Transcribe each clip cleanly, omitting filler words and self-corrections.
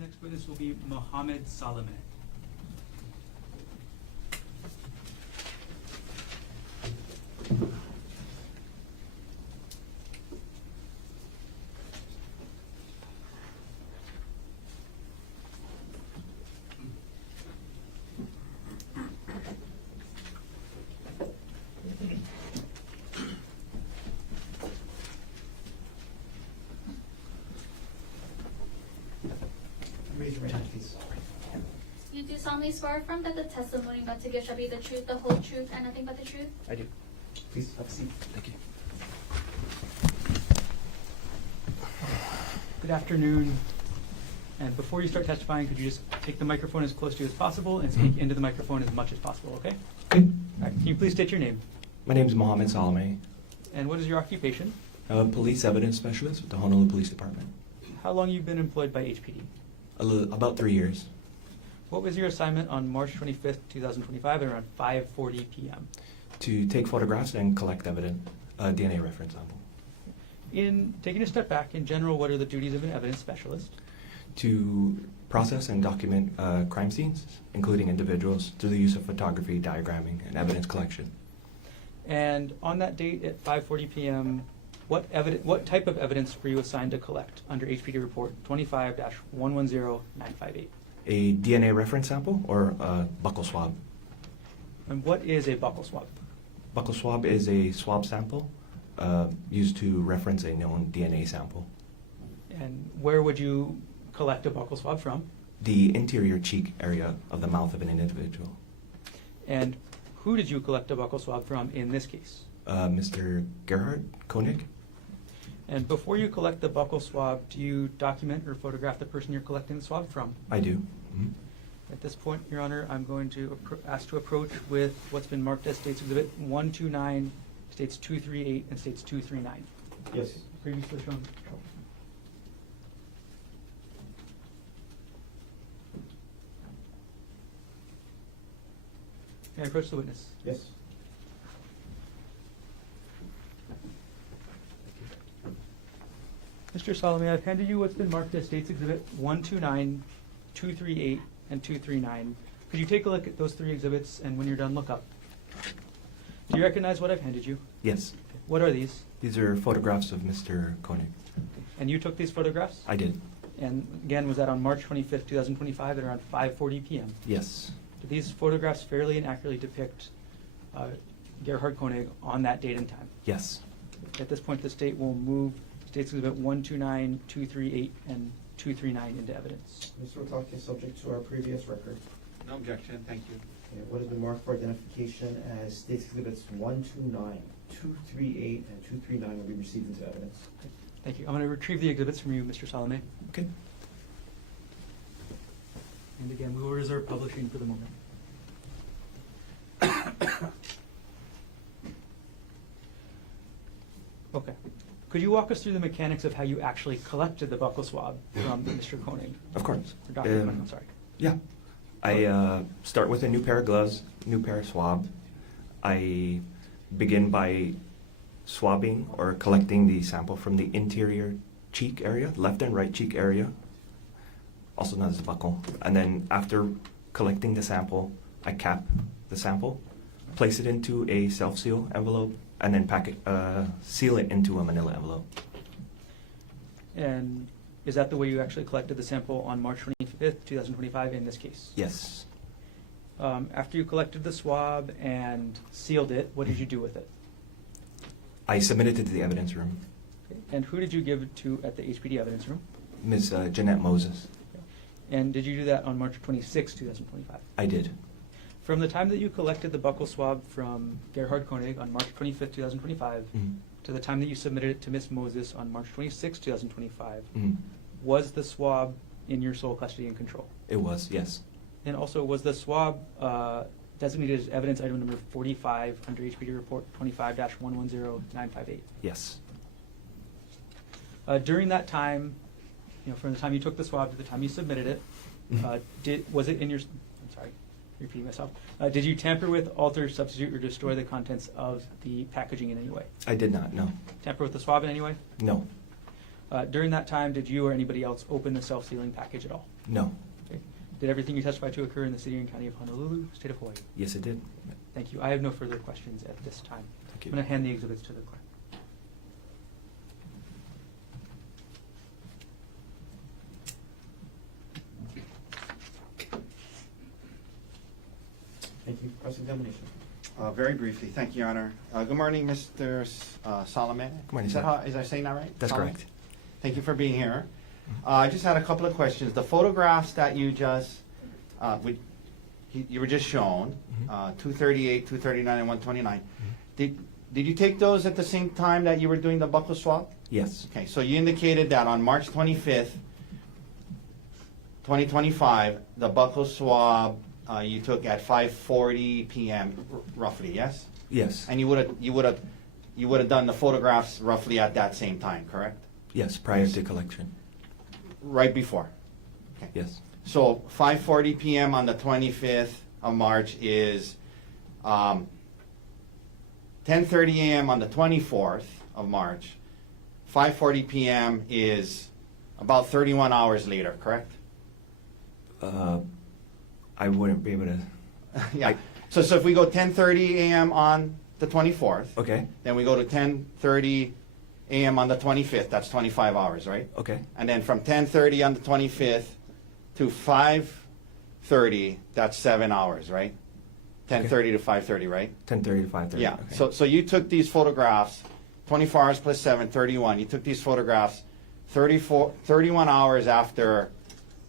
Next witness will be Mohammed Salameh. Raise your right hand, please. You do solemnly swear affirm that the testimony about to give shall be the truth, the whole truth, and nothing but the truth? I do. Please have a seat. Thank you. Good afternoon. And before you start testifying, could you just take the microphone as close to you as possible and speak into the microphone as much as possible, okay? Okay. All right. Can you please state your name? My name is Mohammed Salameh. And what is your occupation? I'm a police evidence specialist with the Honolulu Police Department. How long have you been employed by HPD? About 3 years. What was your assignment on March 25th, 2025 at around 5:40 p.m.? To take photographs and collect evidence, DNA reference sample. In taking a step back, in general, what are the duties of an evidence specialist? To process and document crime scenes, including individuals, through the use of photography, diagramming, and evidence collection. And on that date at 5:40 p.m., what type of evidence were you assigned to collect under HPD report 25-110958? A DNA reference sample or a buccal swab. And what is a buccal swab? Buccal swab is a swab sample used to reference a known DNA sample. And where would you collect a buccal swab from? The interior cheek area of the mouth of an individual. And who did you collect a buccal swab from in this case? Mr. Gerhardt Konig. And before you collect the buccal swab, do you document or photograph the person you're collecting the swab from? I do. Mhm. At this point, Your Honor, I'm going to ask to approach with what's been marked as States Exhibit 129, States 238, and States 239. Yes. Previously shown. May I approach the witness? Yes. Mr. Salameh, I've handed you what's been marked as States Exhibit 129, 238, and 239. Could you take a look at those three exhibits, and when you're done, look up? Do you recognize what I've handed you? Yes. What are these? These are photographs of Mr. Konig. And you took these photographs? I did. And again, was that on March 25th, 2025 at around 5:40 p.m.? Yes. Do these photographs fairly and accurately depict Gerhardt Konig on that date and time? Yes. At this point, the state will move States Exhibit 129, 238, and 239 into evidence. Mr. Otake, subject to our previous record, No objection, thank you. what has been marked for identification as States Exhibits 129, 238, and 239 will be received into evidence. Thank you. I'm going to retrieve the exhibits from you, Mr. Salameh. Okay. And again, we will reserve publishing for the moment. Okay. Could you walk us through the mechanics of how you actually collected the buccal swab from Mr. Konig? Of course. Or Dr. Konig, I'm sorry. Yeah. I start with a new pair of gloves, new pair of swab. I begin by swabbing or collecting the sample from the interior cheek area, left and right cheek area, also known as the buccal. And then after collecting the sample, I cap the sample, place it into a self-seal envelope, and then seal it into a manila envelope. And is that the way you actually collected the sample on March 25th, 2025 in this case? Yes. After you collected the swab and sealed it, what did you do with it? I submitted it to the evidence room. Okay. And who did you give it to at the HPD evidence room? Ms. Jeanette Moses. And did you do that on March 26, 2025? I did. From the time that you collected the buccal swab from Gerhardt Konig on March 25, 2025, Mhm. to the time that you submitted it to Ms. Moses on March 26, 2025, Mhm. was the swab in your sole custody and control? It was, yes. And also, was the swab designated as evidence item number 45 under HPD report 25-110958? Yes. During that time, from the time you took the swab to the time you submitted it, was it in your? I'm sorry, repeating myself. Did you tamper with, alter, substitute, or destroy the contents of the packaging in any way? I did not, no. Tamper with the swab in any way? No. During that time, did you or anybody else open the self-sealing package at all? No. Okay. Did everything you testified to occur in the city and county of Honolulu, state of Hawaii? Yes, it did. Thank you. I have no further questions at this time. Thank I'm you. going to hand the exhibits to the clerk. Thank you. Cross-examination. Very briefly, thank you, Your Honor. Good morning, Mr. Salameh. Good morning, Is that sir. how, is I saying that right? That's Salameh? correct. Thank you for being here. I just had a couple of questions. The photographs that you just, you were just shown, 238, 239, and 129. Did you take those at the same time that you were doing the buccal swab? Yes. Okay, so you indicated that on March 25th, 2025, the buccal swab you took at 5:40 p.m. roughly, yes? Yes. And you would have done the photographs roughly at that same time, correct? Yes, prior to collection. Right before. Okay. Yes. So 5:40 p.m. on the 25th of March is 10:30 a.m. on the 24th of March. 5:40 p.m. is about 31 hours later, correct? I wouldn't be able to. Yeah. So if we go 10:30 a.m. on the 24th, Okay. then we go to 10:30 a.m. on the 25th. That's 25 hours, right? Okay. And then from 10:30 on the 25th to 5:30, that's 7 hours, right? 10:30 to 5:30, right? 10:30 to 5:30. Yeah. Okay. So you took these photographs, 24 hours plus 7, 31. You took these photographs 31 hours after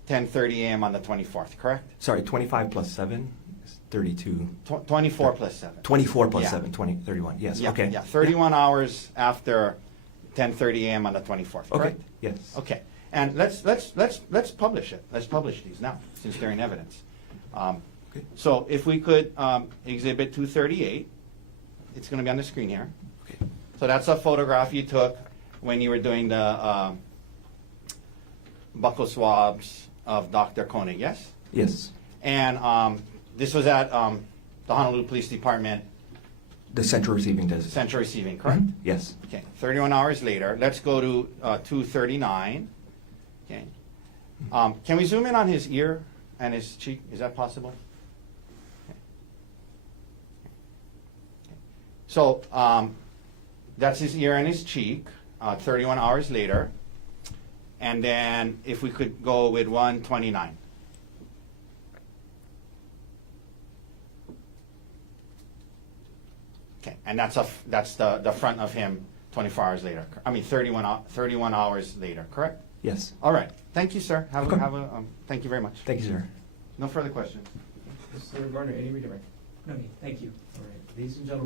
10:30 a.m. on the 24th, correct? Sorry, 25 plus 7 is 32. 24 plus 7. 24 plus Yeah. 7, 31. Yes. Yeah, Okay. yeah, 31 hours after 10:30 a.m. on the 24th, Okay. correct? Yes. Okay, and let's publish it. Let's publish these now, since they're in evidence. Okay. So if we could exhibit 238, it's going to be on the screen here. Okay. So that's a photograph you took when you were doing the buccal swabs of Dr. Konig, yes? Yes. And this was at the Honolulu Police Department The central receiving desk. Central Receiving, correct? Mhm. Yes. Okay, 31 hours later, let's go to 239. Okay. Can we zoom in on his ear and his cheek? Is that possible? Okay. So that's his ear and his cheek, 31 hours later. And then if we could go with 129. Okay, and that's the front of him 24 hours later. I mean 31 hours later, correct? Yes. All right. Thank you, sir. Okay. Thank you very much. Thank you, sir. No further questions. Mr. Garner, any redirect? No need. Thank you. All right. Ladies and gentlemen.